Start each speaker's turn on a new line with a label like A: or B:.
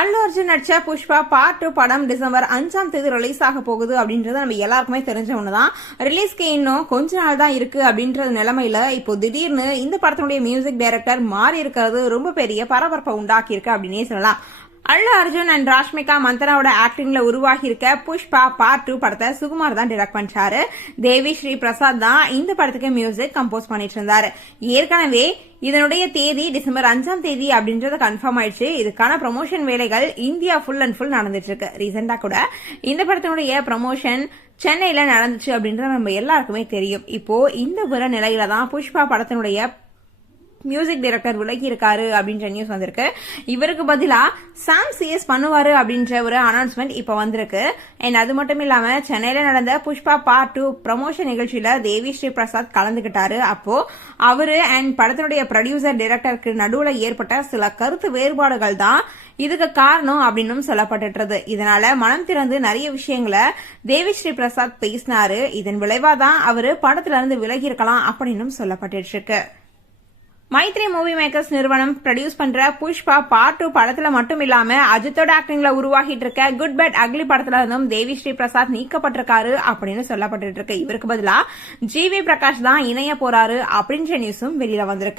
A: அல்லு அர்ஜுன் நடிச்ச Pushpa part two படம் December அஞ்சாம் தேதி ரிலீஸ் ஆக போகுது அப்படின்றது நம்ம எல்லாருக்குமே தெரிஞ்ச ஒண்ணுதான். ரிலீஸ்க்கு இன்னும் கொஞ்ச நாள் தான் இருக்கு அப்படின்ற நிலைமையில இப்போ திடீர்னு இந்த படத்தினுடைய மியூசிக் டைரக்டர் மாறி இருக்கிறது ரொம்ப பெரிய பரபரப்பை உண்டாக்கி இருக்கு அப்படின்னே சொல்லலாம். அல்லு அர்ஜுன் அண்ட் ராஷ்மிகா மந்தனாவோட ஆக்டிங்ல உருவாகி இருக்க புஷ்பா பார்ட் டூ படத்தை சுகுமார் தான் டிரெக்ட் பண்ணிச்சாரு தேவி ஸ்ரீ பிரசாத் தான் இந்த படத்துக்கு மியூசிக் கம்போஸ் பண்ணிட்டு இருந்தாரு. ஏற்கனவே இதனுடைய தேதி டிசம்பர் அஞ்சாம் தேதி அப்படின்றது கன்ஃபார்ம் ஆயிடுச்சு. இதுக்கான ப்ரமோஷன் வேலைகள் இந்தியா ஃபுல் அண்ட் ஃபுல் நடந்துட்டு இருக்கு. ரீசெண்டா கூட இந்த படத்தினுடைய ப்ரமோஷன் சென்னையில நடந்துச்சு அப்படின்றது நம்ம எல்லாருக்குமே தெரியும். இப்போ இந்த புற நிலையில தான் புஷ்பா படத்தினுடைய மியூசிக் டைரக்டர் விலகி இருக்காரு அப்படின்ற நியூஸ் வந்திருக்கு. இவருக்கு பதிலாக சாம் சிஎஸ் பண்ணுவாரு அப்படின்ற ஒரு அனௌன்ஸ்மெண்ட் இப்போ வந்திருக்கு. அண்ட் அது மட்டும் இல்லாமல் சென்னையில் நடந்த புஷ்பா பார்ட் டூ ப்ரமோஷன் நிகழ்ச்சியில் தேவி ஸ்ரீ பிரசாத் கலந்துகிட்டாரு. அப்போ அவர் அண்ட் படத்தினுடைய ப்ரொடியூசர் டைரக்டருக்கு நடுவில் ஏற்பட்ட சில கருத்து வேறுபாடுகள் தான் இதுக்கு காரணம் அப்படின்னும் சொல்லப்பட்டுறது இதனால மனம் திறந்து நிறைய விஷயங்களை தேவி ஸ்ரீ பிரசாத் பேசினாரு. இதன் விளைவாக தான் அவரு படத்துல இருந்து விலகி இருக்கலாம் அப்படின்னும் சொல்லப்பட்டு இருக்கு. மைத்ரி மூவி மேக்கர்ஸ் நிறுவனம் ப்ரொடியூஸ் பண்ற புஷ்பா பார்ட் டூ படத்துல மட்டும் இல்லாம அஜித்தோட ஆக்டிங்ல உருவாகிட்டு இருக்க குட் பேட் அக்லி படத்துல இருந்தும் தேவி ஸ்ரீ பிரசாத் நீக்கப்பட்டிருக்காரு அப்படின்னு சொல்லப்பட்டு இருக்கு. இவருக்கு பதிலா ஜி வி பிரகாஷ் தான் இணைய போறாரு அப்படின்ற நியூஸும் வெளியில வந்திருக்கு.